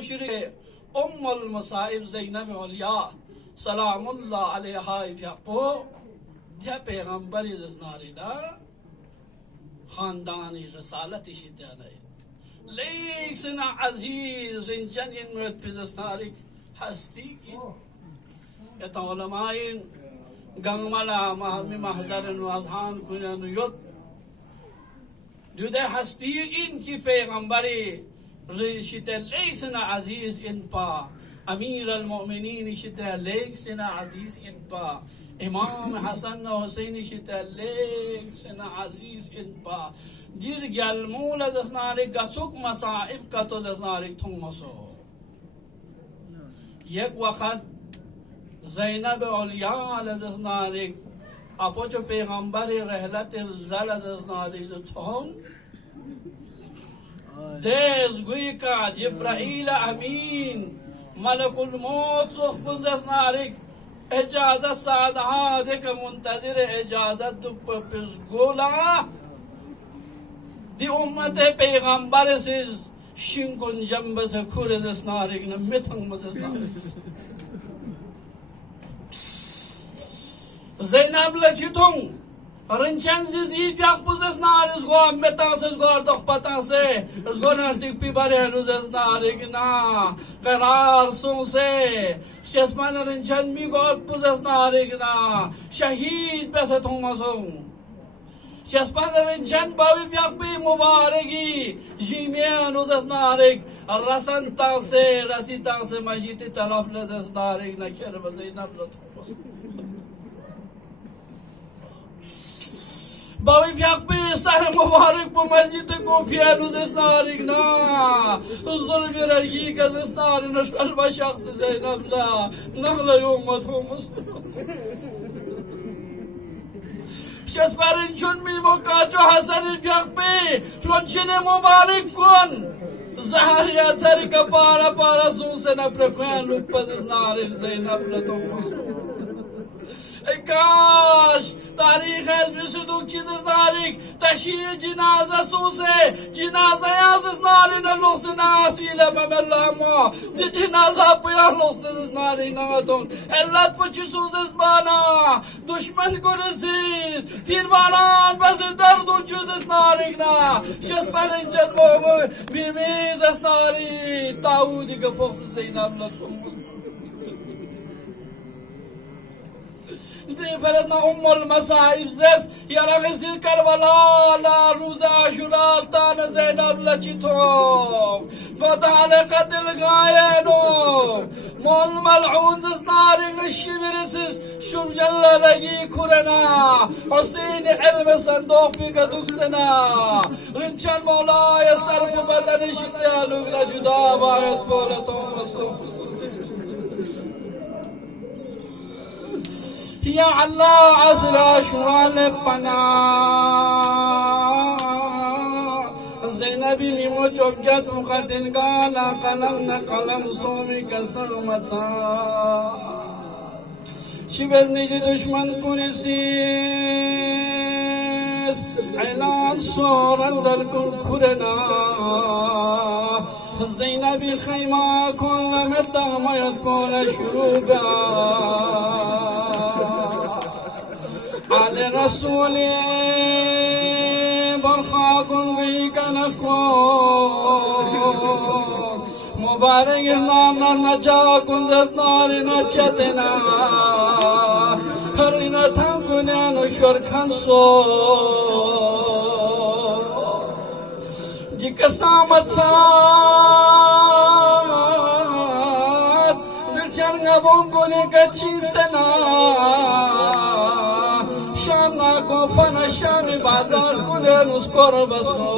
मुशरिक उम्मुल मसाइब ज़ैनब औलिया सलामुल्लाह अलैहा इफ्यापो dia peygamberi zesnarida खानदानी रसालत शिताने लेकिन अजीज इन जनिन में पिजस्नारिक हस्ती की या तौलमाइन गंगमला महमी महजरन वाज़हान कुनन युद्ध जुदे हस्ती इनकी पैगंबरी रिशिते लेकिन अजीज इन पा अमीर अल मोमिनीन शिते लेकिन अजीज इन पा इमाम हसन हुसैन शितलेक अजीज इन पा जिर गलमूल दसनारिक गसुक मसाइब का तो दसनारिक थुमसो एक वक्त ज़ैनब औलिया दसनारिक अपोच पैगंबर रहलत जल दसनारिक थोम देश गुई का जिब्राइल अमीन मलकुल मौत सुख दसनारिक इजाजत सादा देख मुंतजिर इजाजत दुप पिसगोला दी उम्मत पैगंबर से शिंकुन जंब से खुरे दसनारिक न मिथंग मदसनारिक ज़ैनब लचितों रंचन जी प्यापुजस नारिस गो मेतास गो दख पतासे गो नस्तिक पिबारे नुजस नारिक ना करार सुसे शेसमान रंचन मी गो पुजस नारिक ना शहीद पैसे थोमसो शेसमान रंचन बाबी प्यापी मुबारकी जीमेन नुजस नारिक रसन तासे रसीता से मस्जिद तरफ लजस नारिक ना खेर ज़ैनब लथोमसो बाबी प्यापी सर मुबारक पर मस्जिद को फियानुस नारिक ना जुल्म रगी का नार नशल बशख्स ज़ैनब ला नहला योमतहुमस शस्परिन चुन मी मौका जो हसन प्यापी फ्लोंचने मुबारक कौन ज़हरिया सर का पारा पारा सूसे न प्रख्यान लुपस नारिक ज़ैनब ला तुमस काश तारीख है विशुद्धु की तारीख तशीर जिनाजा सूसे जिनाजा याज़ नारी न लोग नासीले ममल्लामो दि जिनाजा पिया लोग नारी नगतों एल्लात पची सूसे बाना दुश्मन को रसीद फिर बानान बस दर्द उच्चुस नारी ना शस पर इंचन मोहम्म बीमीज नारी ताऊदी का फोक्स ज़ैनब लथुम فرضنا المصائب زس يا رغزي كربلاء لا روز عاشوراء تانا زينب لچتوم فتعلقت الغاينو مول ملعون زس نارين الشبرسس شم جل رجي كورنا حسين علم صندوق في كدوكسنا رنشان مولاي سرب بدن شتيالوك لجدا بايت بولتهم رسول या अल्लाह असरा शुआल पना ज़ैनबी लिमो चौबजत मुक़द्दिन गाला कलम न कलम सोमी कसर मचा शिवर निज दुश्मन कुनिसीस ऐलान सोरन दर कुन खुरना ज़ैनबी खैमा कुल मता मयत पोला शुरूबा आले रसूले बरखा कुंगी कनखो मुबारक नाम न नचा कुंदस नारी नचतना हर न थकुन्या नशर खंसो जिकसामत साथ बिचरंगा बोंकोने कच्ची सना शाम ना को फना शाम बाजार कुले नुस्कोर बसो